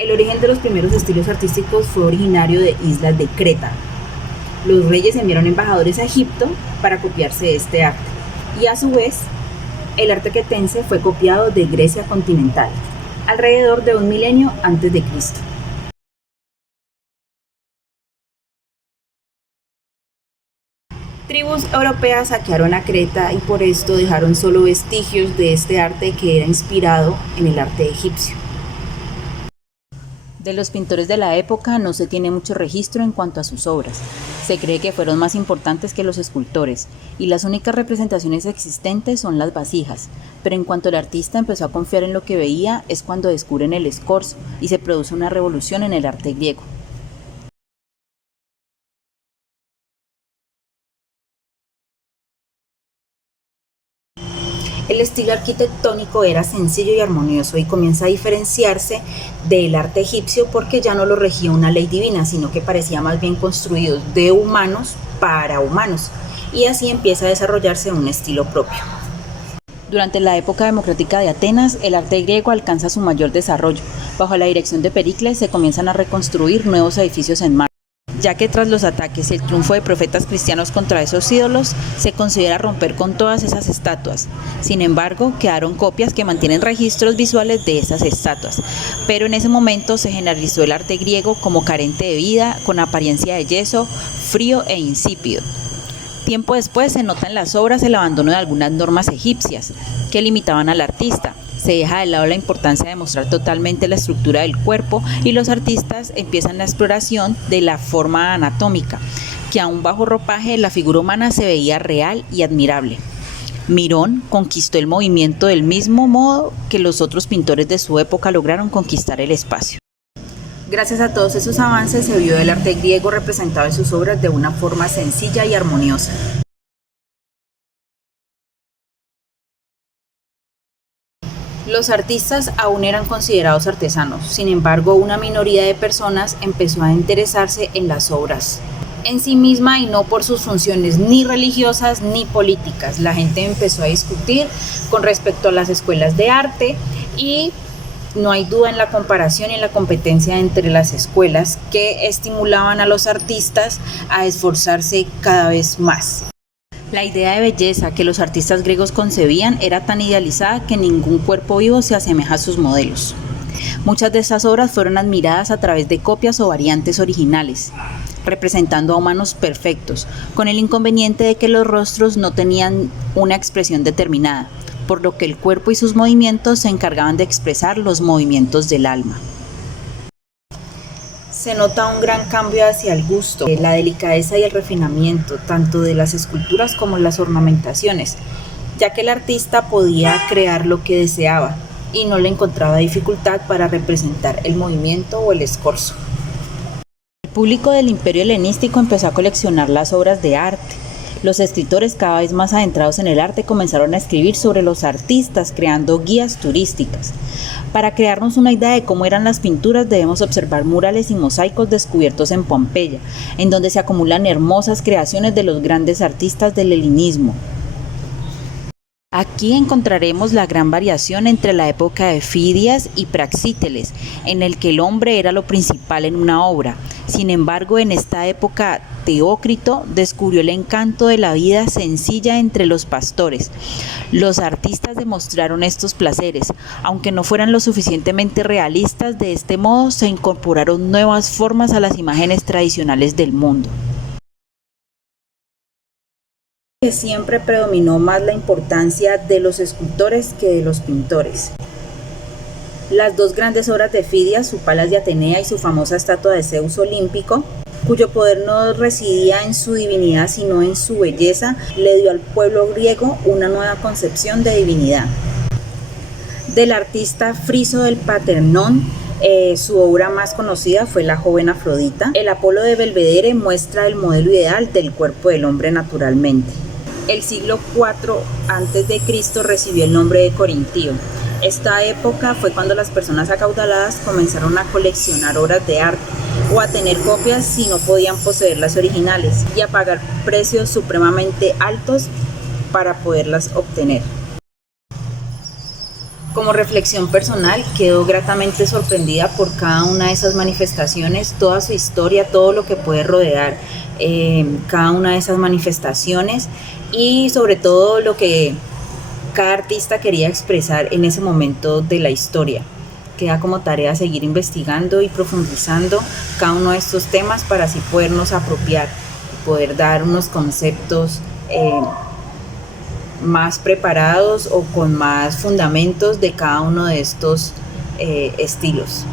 El origen de los primeros estilos artísticos fue originario de islas de Creta. Los reyes enviaron embajadores a Egipto para copiarse de este arte, y a su vez, el arte cretense fue copiado de Grecia continental, alrededor de un milenio antes de Cristo. Tribus europeas saquearon a Creta y por esto dejaron solo vestigios de este arte que era inspirado en el arte egipcio. De los pintores de la época no se tiene mucho registro en cuanto a sus obras. Se cree que fueron más importantes que los escultores, y las únicas representaciones existentes son las vasijas, pero en cuanto el artista empezó a confiar en lo que veía es cuando descubren el escorzo y se produce una revolución en el arte griego. El estilo arquitectónico era sencillo y armonioso y comienza a diferenciarse del arte egipcio porque ya no lo regía una ley divina, sino que parecía más bien construido de humanos para humanos, y así empieza a desarrollarse un estilo propio. Durante la época democrática de Atenas, el arte griego alcanza su mayor desarrollo. Bajo la dirección de Pericles se comienzan a reconstruir nuevos edificios en mármol, ya que tras los ataques y el triunfo de profetas cristianos contra esos ídolos, se considera romper con todas esas estatuas. Sin embargo, quedaron copias que mantienen registros visuales de esas estatuas, pero en ese momento se generalizó el arte griego como carente de vida, con apariencia de yeso, frío e insípido. Tiempo después se nota en las obras el abandono de algunas normas egipcias que limitaban al artista. Se deja de lado la importancia de mostrar totalmente la estructura del cuerpo y los artistas empiezan la exploración de la forma anatómica, que aún bajo ropaje la figura humana se veía real y admirable. Mirón conquistó el movimiento del mismo modo que los otros pintores de su época lograron conquistar el espacio. Gracias a todos esos avances se vio el arte griego representado en sus obras de una forma sencilla y armoniosa. Los artistas aún eran considerados artesanos, sin embargo, una minoría de personas empezó a interesarse en las obras en sí misma y no por sus funciones ni religiosas ni políticas. La gente empezó a discutir con respecto a las escuelas de arte y no hay duda en la comparación y en la competencia entre las escuelas que estimulaban a los artistas a esforzarse cada vez más. La idea de belleza que los artistas griegos concebían era tan idealizada que ningún cuerpo vivo se asemeja a sus modelos. Muchas de estas obras fueron admiradas a través de copias o variantes originales, representando a humanos perfectos, con el inconveniente de que los rostros no tenían una expresión determinada, por lo que el cuerpo y sus movimientos se encargaban de expresar los movimientos del alma. Se nota un gran cambio hacia el gusto, la delicadeza y el refinamiento, tanto de las esculturas como las ornamentaciones, ya que el artista podía crear lo que deseaba y no le encontraba dificultad para representar el movimiento o el escorzo. El público del Imperio helenístico empezó a coleccionar las obras de arte. Los escritores, cada vez más adentrados en el arte, comenzaron a escribir sobre los artistas, creando guías turísticas. Para crearnos una idea de cómo eran las pinturas, debemos observar murales y mosaicos descubiertos en Pompeya, en donde se acumulan hermosas creaciones de los grandes artistas del helenismo. Aquí encontraremos la gran variación entre la época de Fidias y Praxíteles, en el que el hombre era lo principal en una obra. Sin embargo, en esta época, Teócrito descubrió el encanto de la vida sencilla entre los pastores. Los artistas demostraron estos placeres, aunque no fueran lo suficientemente realistas. De este modo se incorporaron nuevas formas a las imágenes tradicionales del mundo. Siempre predominó más la importancia de los escultores que de los pintores. Las dos grandes obras de Fidias, su Palas de Atenea y su famosa estatua de Zeus olímpico, cuyo poder no residía en su divinidad sino en su belleza, le dio al pueblo griego una nueva concepción de divinidad. Del artista Friso del Paternón, su obra más conocida fue La joven Afrodita. El Apolo de Belvedere muestra el modelo ideal del cuerpo del hombre naturalmente. El siglo IV a.C. recibió el nombre de Corintío. Esta época fue cuando las personas acaudaladas comenzaron a coleccionar obras de arte o a tener copias si no podían poseer las originales y a pagar precios supremamente altos para poderlas obtener. Como reflexión personal, quedo gratamente sorprendida por cada una de esas manifestaciones, toda su historia, todo lo que puede rodear cada una de esas manifestaciones y sobre todo lo que cada artista quería expresar en ese momento de la historia. Queda como tarea seguir investigando y profundizando cada uno de estos temas para así podernos apropiar y poder dar unos conceptos más preparados o con más fundamentos de cada uno de estos estilos.